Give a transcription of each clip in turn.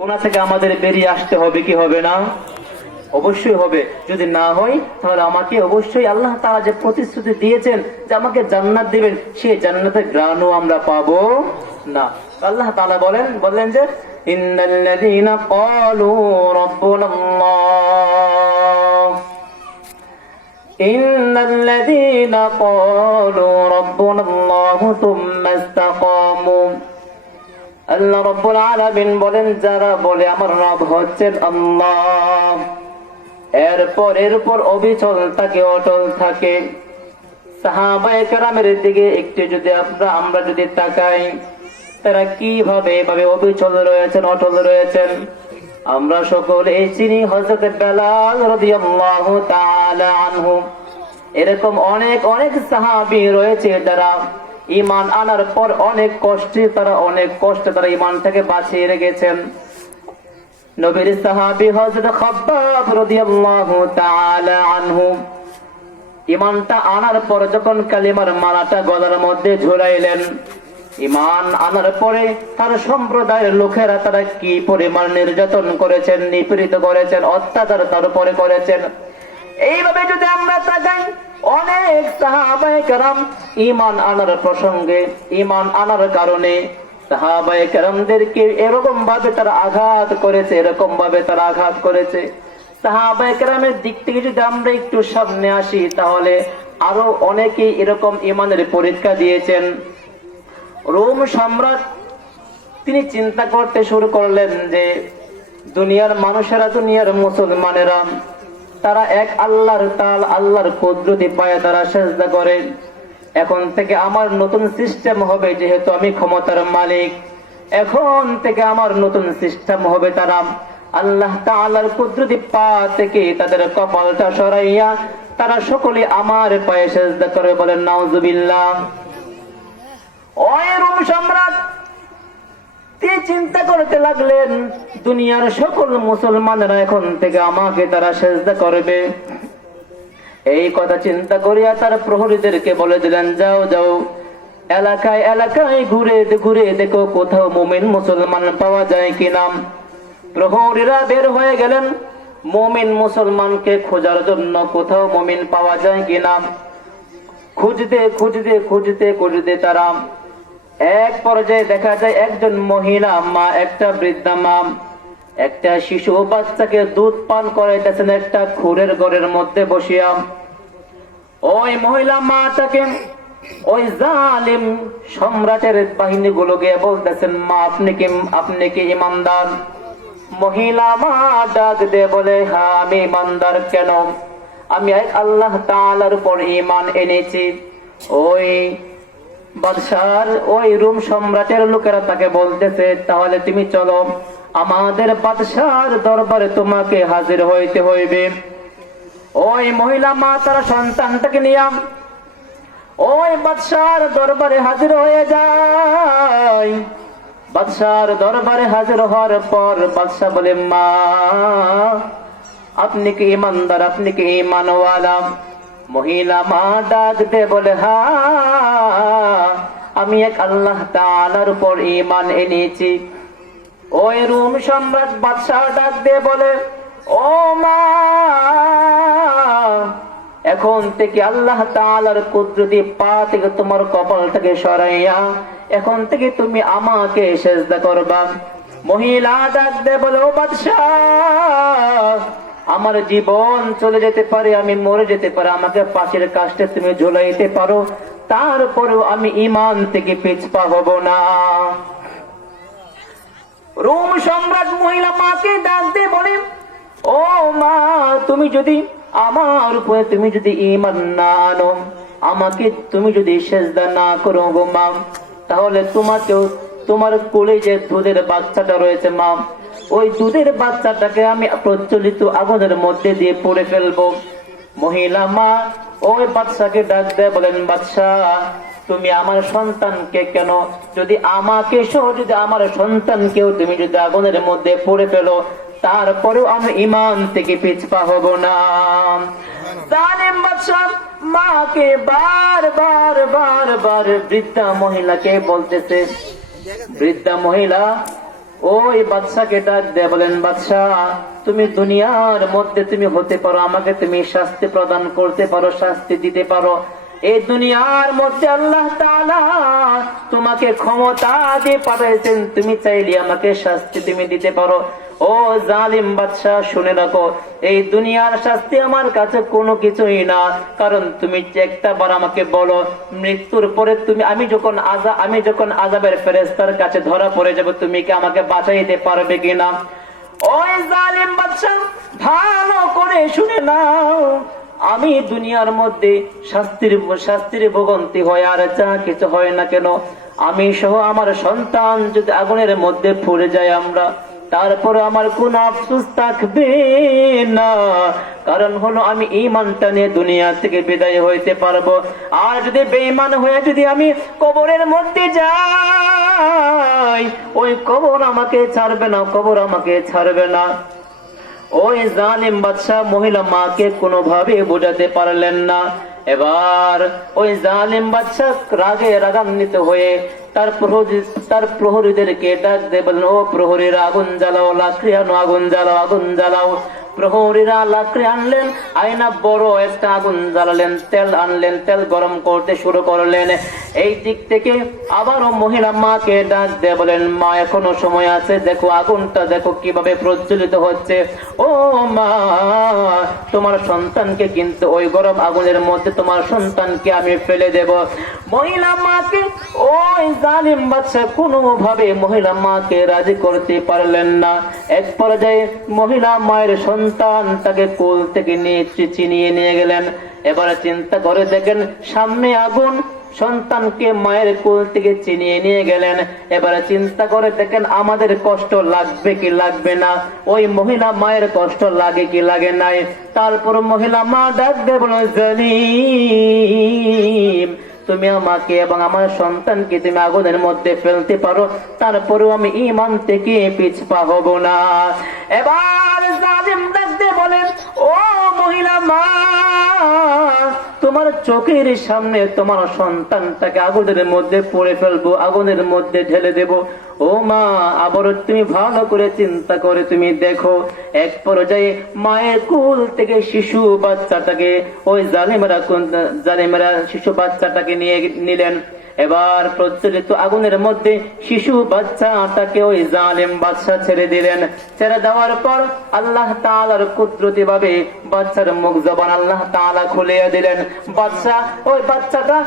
গোনা থেকে আমাদের বেরিয়ে আসতে হবে কি হবে না? অবশ্যই হবে। যদি না হয়, তাহলে আমাকে অবশ্যই আল্লাহ তারা যে প্রতিশ্রুতি দিয়েছেন যে আমাকে জান্নাত দিবেন, সে জান্নাতের গ্রাণও আমরা পাব না। আল্লাহ তারা বলেন, বললেন যে, ইন্নাল্লাযীনা ক্বালু রাব্বুনাল্লাহ। ইন্নাল্লাযীনা ক্বালু রাব্বুনাল্লাহ থুম্মা আল্লাহ রব্বুল আলামিন বলেন, যারা বলে আমার রব হচ্ছেন আল্লাহ এরপর এর উপর অবিচল থাকে, অটল থাকে। সাহাবায়ে কেরামের দিকে একটু যদি আমরা আমরা যদি তাকাই, তারা কীভাবে এভাবে অবিচল রয়েছেন, অটল রয়েছেন? আমরা সকলে চিনি হযরত বেলাল রাদিয়াল্লাহু তাআলা আনহু। এরকম অনেক অনেক সাহাবী রয়েছে যারা ইমান আনার পর অনেক কষ্টে তারা অনেক কষ্টে তারা ইমান থেকে বাঁচিয়ে রেখেছেন। নবীর সাহাবি হযরত খাব্বাব রাদিয়াল্লাহু তাআলা আনহু ইমানটা আনার পর যখন কালিমার মালাটা গলার মধ্যে ঝুলাইলেন ইমান আনার পরে তার সম্প্রদায়ের লোকেরা তারা কি পরিমাণ নির্যাতন করেছেন, নিপীড়িত করেছেন, অত্যাচার তার উপরে করেছেন। এইভাবে যদি আমরা তাকাই অনেক সাহাবায়ে কেরাম ইমান আনার প্রসঙ্গে ইমান আনার কারণে সাহাবায়ে কেরামদেরকে এরকম ভাবে তারা আঘাত করেছে এরকম ভাবে তারা আঘাত করেছে। সাহাবায়ে কেরামের দিক থেকে যদি আমরা একটু সামনে আসি, তাহলে আরও অনেকেই এরকম ইমানের পরীক্ষা দিয়েছেন। রোম সম্রাট তিনি চিন্তা করতে শুরু করলেন যে, দুনিয়ার মানুষেরা, দুনিয়ার মুসলমানেরা তারা এক আল্লাহর তাল, আল্লাহর কুদরতি পায়ে তারা সেজদা করে। এখন থেকে আমার নতুন সিস্টেম হবে যেহেতু আমি ক্ষমতার মালিক। এখন থেকে আমার নতুন সিস্টেম হবে তারা আল্লাহ তাআলার কুদরতি পা থেকে তাদের কপালটা সরাইয়া তারা সকলে আমার পায়ে সেজদা করে বলেন, নাউজুবিল্লাহ। ওই রোম সম্রাট তিনি চিন্তা করতে লাগলেন, দুনিয়ার সকল মুসলমানেরা এখন থেকে আমাকে তারা সেজদা করবে। এই কথা চিন্তা করিয়া তার প্রহরীদেরকে বলে দিলেন, যাও যাও। এলাকায় এলাকায় ঘুরে ঘুরে দেখো কোথাও মুমিন মুসলমান পাওয়া যায় কিনা। প্রহরীরা বের হয়ে গেলেন, মুমিন মুসলমানকে খোঁজার জন্য কোথাও মুমিন পাওয়া যায় কিনা। খুঁজতে খুঁজতে খুঁজতে খুঁজতে তারা এক পর্যায়ে দেখা যায় একজন মহিলা, মা, একটা বৃদ্ধা মা, একটা শিশু বাচ্চাকে দুধ পান করাইতেছেন একটা খুরের ঘরের মধ্যে বসিয়া। ওই মহিলা মাটাকে ওই জালিম সম্রাটের বাহিনী গুলোকে বলতেছেন, মা, আপনি কি আপনি কি ইমানদার? মহিলা মা ডাক দে বলে হ্যাঁ আমি ইমানদার কেন? আমি আল্লাহ তাআলার উপর ইমান এনেছি। ওই বাদশার ওই রুম সম্রাটের লোকেরা তাকে বলতেছে, তাহলে তুমি চলো, আমাদের বাদশার দরবারে তোমাকে হাজির হইতে হইবে। ওই মহিলা মা তার সন্তানটাকে নিয়ে, ওই বাদশার দরবারে হাজির হয়ে যায় বাদশার দরবারে হাজির হওয়ার পর বাদশাহ বলে, মা, আপনি কি ইমানদার, আপনি কি ইমানওয়ালা? মহিলা মা ডাক দে বলে হা আমি এক আল্লাহ তালার উপর ইমান এনেছি। ওই রুম সম্রাট বাদশাহ ডাক দিয়ে বলে, ও মা, এখন থেকে আল্লাহ তাআলার কুদরতি পা থেকে তোমার কপালটাকে সরাইয়া, এখন থেকে তুমি আমাকে সেজদা করবা। মহিলা ডাক দে বলে, ও বাদশাহ, আমার জীবন চলে যেতে পারে, আমি মরে যেতে পারে, আমাকে পাশের কাজটা তুমি ঝুলাইতে পারো। তারপরেও আমি ইমান থেকে পিছপা হব না। রোম সম্রাট মহিলা মাকে ডাক দিয়ে বলে, ও মা, তুমি যদি আমার উপরে তুমি যদি ইমান না আনো, আমাকে তুমি যদি সেজদা না করো গো মা, তাহলে তোমাকেও তোমার কোলে যে দুধের বাচ্চাটা রয়েছে মা। ওই দুধের বাচ্চাটাকে আমি প্রচলিত আগুনের মধ্যে দিয়ে পড়ে ফেলব। মহিলা মা, ওই বাচ্চাকে ডাক দেয়, বলেন বাচ্চা তুমি আমার সন্তানকে কেন, যদি আমাকে সহ যদি আমার সন্তানকেও তুমি যদি আগুনের মধ্যে পড়ে ফেলো, তারপরেও আমি ইমান থেকে পিছপা হব না। মাকে বার বার বার বার বৃদ্ধা মহিলাকে বলতেছে, বৃদ্ধা মহিলা ওই বাদশাকে ডাক দেয়া বলেন বাদশাহ তুমি দুনিয়ার মধ্যে তুমি হতে পারো, আমাকে তুমি শাস্তি প্রদান করতে পারো, শাস্তি দিতে পারো। এই দুনিয়ার মধ্যে আল্লাহ তোমাকে ক্ষমতা দিয়ে পাঠাইছেন, তুমি চাইলে আমাকে শাস্তি তুমি দিতে পারো। ও জালিম বাদশাহ, শুনে রাখো এই দুনিয়ার শাস্তি আমার কাছে কোনো কিছুই না। কারণ তুমি একটা বার আমাকে বলো, মৃত্যুর পরে তুমি, আমি যখন আজা, আমি যখন আজাবের ফেরেস্তার কাছে ধরা পড়ে যাব, তুমি কি আমাকে বাঁচাইতে পারবে কিনা? ওই জালিম বাদশাহ, ভালো করে শুনে নাও। আমি দুনিয়ার মধ্যে শাস্তির শাস্তির ভোগন্তি হয়, আর যা কিছু হয় না কেন, আমি সহ আমার সন্তান যদি আগুনের মধ্যে পড়ে যায় আমরা। তারপর আমার কোন আফসোস থাকবে না। কারণ হলো আমি ইমানটা নিয়ে দুনিয়া থেকে বিদায় হইতে পারব। আর যদি বেঈমান হয়ে যদি আমি কবরের মধ্যে যাই, ওই কবর আমাকে ছাড়বে না, কবর আমাকে ছাড়বে না। ওই জালিম বাদশাহ মহিলা মাকে কোনোভাবে বোঝাতে পারলেন না। এবার ওই জালিম বাদশাহ রাগে রাগান্বিত হয়ে তার প্রহরী তার প্রহরীদেরকে ডাক দিয়ে বললেন ও প্রহরীরা, আগুন জ্বালাও লাখ আগুন জ্বালাও আগুন জ্বালাও। প্রহরীরা লাকড়ি আনলেন আয়না বড় একটা আগুন জ্বালালেন, তেল আনলেন, তেল গরম করতে শুরু করলেন। এই দিক থেকে আবারও মহিলা মাকে ডাক দিয়ে বলেন, মা, এখনও সময় আছে, দেখো আগুনটা, দেখো কীভাবে প্রজ্বলিত হচ্ছে। ও মা, তোমার সন্তানকে কিন্তু ওই গরম আগুনের মধ্যে তোমার সন্তানকে আমি ফেলে দেব। মহিলা মাকে ওই জালিম বাচ্চা কোনোভাবে মহিলা মাকে রাজি করতে পারলেন না। এক পর্যায়ে মহিলা মায়ের সন্তান তাকে কোল থেকে নিয়ে চিনিয়ে নিয়ে গেলেন। এবারে চিন্তা করে দেখেন, সামনে আগুন, সন্তানকে মায়ের কোল থেকে চিনিয়ে নিয়ে গেলেন। এবারে চিন্তা করে দেখেন, আমাদের কষ্ট লাগবে কি লাগবে না? ওই মহিলা মায়ের কষ্ট লাগে কি লাগে নাই? তারপর মহিলা মা ডাক দেব জালিম, তুমি আমাকে এবং আমার সন্তানকে তুমি আগুনের মধ্যে ফেলতে পারো। তারপরেও আমি ইমান থেকে পিছপা হব না। এবার ও মহিলা মা, তোমার চোখের সামনে তোমার সন্তানটাকে আগুনের মধ্যে পড়ে ফেলব, আগুনের মধ্যে ঢেলে দেব। ও মা, আবারও তুমি ভালো করে চিন্তা করে তুমি দেখো, এক পর্যায়ে মায়ের কুল থেকে শিশু বাচ্চাটাকে, ওই জালিমেরা জালিমেরা শিশু বাচ্চাটাকে নিয়ে নিলেন। এবার প্রচলিত আগুনের মধ্যে শিশু, বাচ্চা তাকে ওই জালেম বাদশাহ ছেড়ে দিলেন। ছেড়ে দেওয়ার পর আল্লাহ তালার কুদরতি ভাবে বাচ্চার মুখ জবান আল্লাহ তালা খুলে দিলেন। বাদশাহ, ওই বাচ্চাটা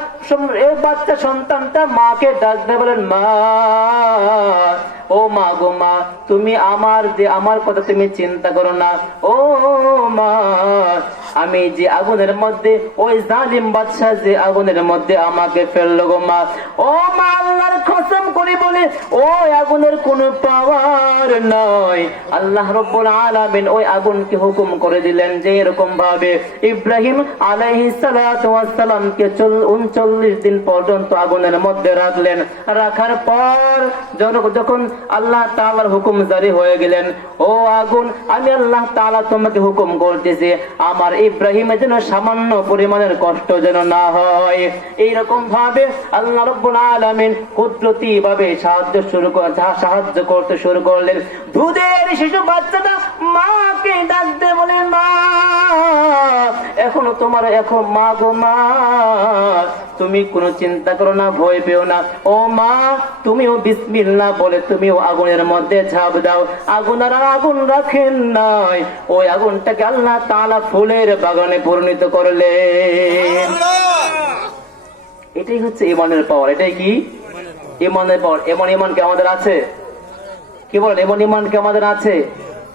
এই বাচ্চা সন্তানটা মাকে ডাক দেবেন বলেন, মা ও মা গো মা, তুমি আমার যে, আমার কথা তুমি চিন্তা করো না। ও মা, আমি যে আগুনের মধ্যে, ওই জালিম বাদশা যে আগুনের মধ্যে আমাকে ফেলল গো মা। ও মা, আল্লাহর কসম করে বলে, ওই আগুনের কোনো পাওয়ার নয় আল্লাহ রব্বুল আলামিন ওই আগুনকে হুকুম করে দিলেন যে এরকম ভাবে ইব্রাহিম আলাইহিস সালামকে চল- উনচল্লিশ দিন পর্যন্ত আগুনের মধ্যে রাখলেন। রাখার পর যখন আল্লাহ তাআলার হুকুম জারি হয়ে গেলেন। ও আগুন, আমি আল্লাহ তাআলা তোমাকে হুকুম করতেছি, আমার ইব্রাহিমের যেন সামান্য পরিমাণের কষ্ট যেন না হয়। এইরকম ভাবে আল্লাহ রব্বুল আলামিন কুদরতি ভাবে সাহায্য শুরু সাহায্য করতে শুরু করলেন। দুধের শিশু বাচ্চাটা মাকে ডাকতে বলেন মা, এখনও তোমার, এখন মা গো, মা, তুমি কোনো চিন্তা করো না, ভয় পেও না। ও মা, তুমিও বিসমিল্লা বলে তুমিও আগুনের মধ্যে ঝাঁপ দাও। আগুন আর আগুন রাখেন নাই। ওই আগুনটাকে আল্লাহ তাআলা ফুলের বাগানে পরিণত করলেন। এটাই হচ্ছে ইমানের পাওয়ার এটাই কি? ইমানের পাওয়ার এমন ইমান কি আমাদের আছে? কি বলেন? এমন ইমান কি আমাদের আছে?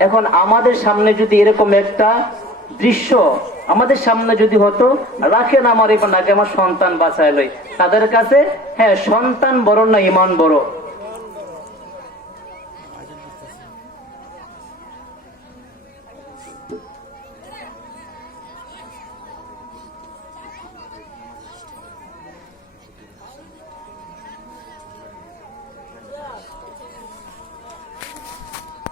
এখন আমাদের সামনে যদি এরকম একটা দৃশ্য আমাদের সামনে যদি হতো, রাখেন আমার ইমান আগে আমার সন্তান বাঁচায় তাদের কাছে হ্যাঁ সন্তান বড় না ইমান বড়?